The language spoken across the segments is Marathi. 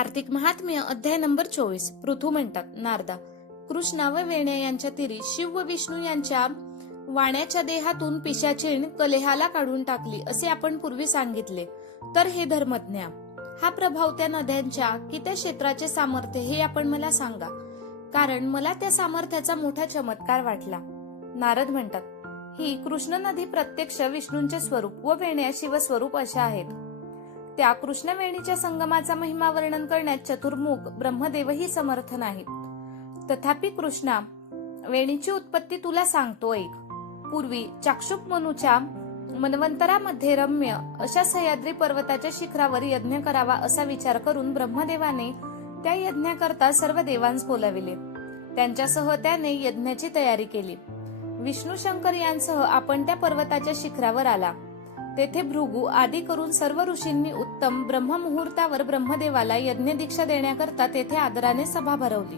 कार्तिक महात्म्य अध्याय नंबर 24. पृथू म्हणतात, नारदा, कृष्णा व वेण्या यांच्या तीरी शिव व विष्णू यांच्या वाण्याच्या देहातून पिशाचीण कलेहाला काढून टाकली असे आपण पूर्वी सांगितले. तर हे धर्मज्ञा, हा प्रभाव त्या नद्यांच्या की त्या क्षेत्राचे सामर्थ्य हे आपण मला सांगा, कारण मला त्या सामर्थ्याचा मोठा चमत्कार वाटला. नारद म्हणतात, ही कृष्ण नदी प्रत्यक्ष विष्णूंचे स्वरूप व वेण्या शिवस्वरूप अशा आहेत. त्या कृष्णवेणीच्या संगमाचा महिमा वर्णन करण्यात चतुर्मुख ब्रह्मदेवही समर्थ नाहीत. तथापि कृष्णा, वेणीची उत्पत्ती तुला सांगतो ऐक. पूर्वी चाक्षुक मनुच्या मन्वंतरामध्ये रम्य अशा सह्याद्री पर्वताच्या शिखरावर यज्ञ करावा असा विचार करून ब्रह्मदेवाने त्या यज्ञाकरता सर्व देवांस बोलाविले. त्यांच्यासह त्याने यज्ञाची तयारी केली. विष्णू शंकर यांसह आपण त्या पर्वताच्या शिखरावर आला. तेथे भृगु आदी करून सर्व ऋषींनी उत्तम ब्रह्ममुहूर्तावर ब्रह्मदेवाला यज्ञ दीक्षा देण्याकरता तेथे आदराने सभा भरवली.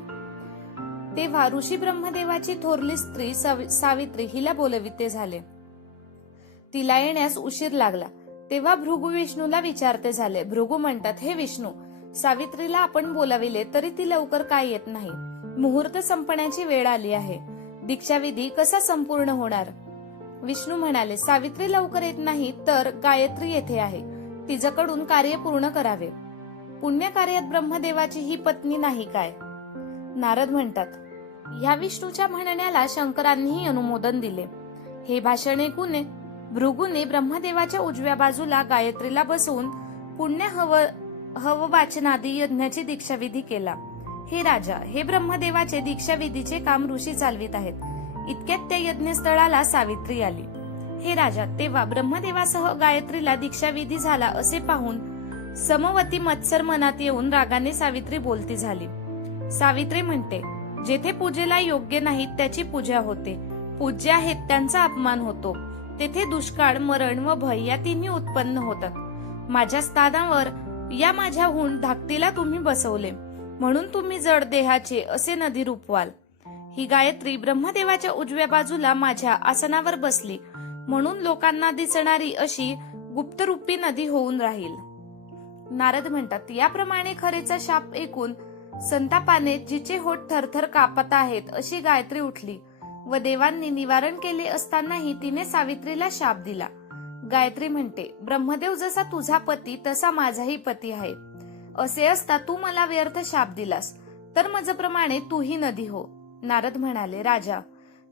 तेव्हा ऋषी ब्रह्मदेवाची थोरली स्त्री सावित्री हिला बोलविते झाले. तिला येण्यास उशीर लागला. तेव्हा भृगु विष्णूला विचारते झाले. भृगु म्हणतात, हे विष्णू, सावित्रीला आपण बोलाविले तरी ती लवकर काय येत नाही. मुहूर्त संपण्याची वेळ आली आहे. दीक्षाविधी कसा संपूर्ण होणार? विष्णू म्हणाले, सावित्री लवकर येत नाही तर गायत्री येथे आहे. तिच्याकडून कार्य पूर्ण करावे. पुण्य कार्यात ब्रह्मदेवाची ही पत्नी नाही काय? नारद म्हणतात, ह्या विष्णूच्या म्हणण्याला शंकरांनीही अनुमोदन दिले. हे भाषण ऐकून भृगूने ब्रह्मदेवाच्या उजव्या बाजूला गायत्रीला बसवून पुण्य हव वाचनादी यज्ञाची दीक्षाविधी केला. हे राजा, हे ब्रह्मदेवाचे दीक्षाविधीचे काम ऋषी चालवित आहेत. इतक्यात त्या यज्ञस्थळाला सावित्री आली. हे राजा, तेव्हा ब्रह्मदेवासह गायत्रीला दीक्षाविधी झाला असे पाहून समवती मत्सर मनात येऊन रागाने सावित्री बोलती झाली. सावित्री म्हणते, जेथे पूजेला योग्य नाहीत त्याची पूजा होते, पूज्य आहेत त्यांचा अपमान होतो. तेथे दुष्काळ, मरण व भय या तिन्ही उत्पन्न होतात. माझ्या स्थानावर या माझ्याहून धाकटीला तुम्ही बसवले, म्हणून तुम्ही जड देहाचे असे नदी रूपवाल. ही गायत्री ब्रह्मदेवाच्या उजव्या बाजूला माझ्या आसनावर बसली, म्हणून लोकांना दिसणारी अशी गुप्तरूपी नदी होऊन राहील. नारद म्हणतात, याप्रमाणे खरेचा शाप ऐकून संतापाने जिचे होठ थरथर कापत आहेत अशी गायत्री उठली व देवांनी निवारण केले असतानाही तिने सावित्रीला शाप दिला. गायत्री म्हणते, ब्रह्मदेव जसा तुझा पती तसा माझाही पती आहे. असे असता तू मला व्यर्थ शाप दिलास, तर माझ्याप्रमाणे तूही नदी हो. नारद म्हणाले, राजा,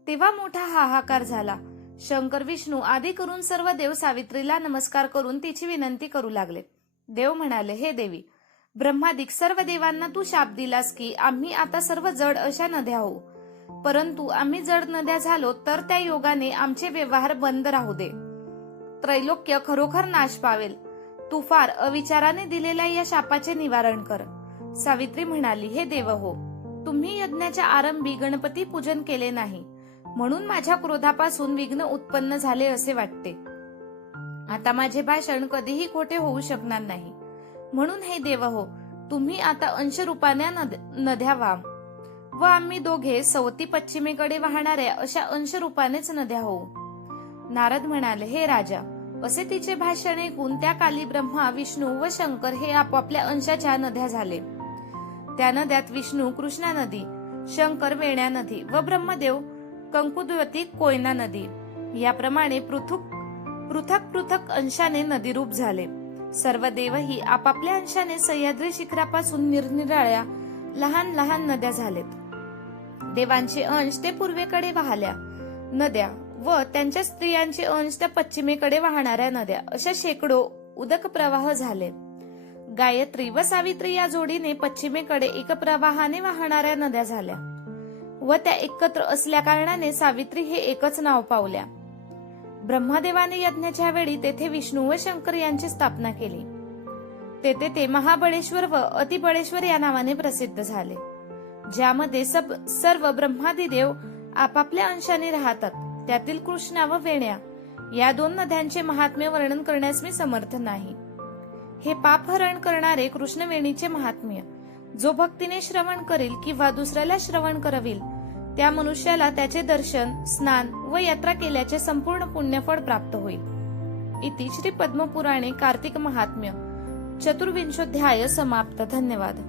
तेव्हा मोठा हाहाकार झाला. शंकर, विष्णू आदी करून सर्व देव सावित्रीला नमस्कार करून तिची विनंती करू लागले. देव म्हणाले, हे देवी, ब्रह्मादिक सर्व देवांना तू शाप दिलास की आम्ही आता सर्व जड अशा नद्या होऊ. परंतु आम्ही जड नद्या झालो तर त्या योगाने आमचे व्यवहार बंद राहू दे. त्रैलोक्य खरोखर नाश पावेल. तू फार अविचाराने दिलेल्या या शापाचे निवारण कर. सावित्री म्हणाली, हे देव हो, तुम्ही यज्ञाच्या आरंभी गणपती पूजन केले नाही, म्हणून माझ्या क्रोधापासून विघ्न उत्पन्न झाले असे वाटते. आता माझे भाषण कधीही खोटे होऊ शकणार नाही. म्हणून हे देव हो, तुम्ही आता अंशरूपाने नद्या व्हा व आम्ही दोघे सवती पश्चिमेकडे वाहणाऱ्या अशा अंशरूपानेच नद्या होऊ. नारद म्हणाले, हे राजा, असे तिचे भाषण ऐकून त्या काली ब्रह्मा, विष्णू व शंकर हे आपापल्या अंशाच्या नद्या झाले. त्या नद्यात विष्णू कृष्णा नदी, शंकर वेण्या नदी व ब्रह्मदेव कंकुद्वती कोयना नदी याप्रमाणे पृथक पृथक अंशाने नदीरूप झाले. सर्व देवही आपापल्या अंशाने सह्याद्री शिखरापासून निरनिराळ्या लहान लहान नद्या झालेत. देवांचे अंश ते पूर्वेकडे वाहल्या नद्या व त्यांच्या स्त्रियांचे अंश त्या पश्चिमेकडे वाहणाऱ्या नद्या अशा शेकडो उदक प्रवाह झाले. गायत्री व सावित्री या जोडीने पश्चिमेकडे एक प्रवाहाने वाहणाऱ्या नद्या झाल्या व त्या एकत्र असल्या कारणाने सावित्री हे एकच नाव पावल्या. ब्रह्मदेवाने यज्ञाच्या वेळी तेथे विष्णू व शंकर यांची स्थापना केली. तेथे ते महाबळेश्वर व अतिबळेश्वर या नावाने प्रसिद्ध झाले, ज्यामध्ये सर्व ब्रह्मादी देव आपापल्या अंशाने राहतात. त्यातील कृष्णा व वेण्या या दोन नद्यांचे महात्म्य वर्णन करण्यास मी समर्थ नाही. हे पापहरण करणारे कृष्णवेणीचे महात्म्य जो भक्तीने श्रवण करील किंवा दुसऱ्याला श्रवण करविल त्या मनुष्याला त्याचे दर्शन, स्नान व यात्रा केल्याचे संपूर्ण पुण्यफळ प्राप्त होईल. इति श्री पद्मपुराणे कार्तिक महात्म्य चतुर्विंशोऽध्याय समाप्त. धन्यवाद.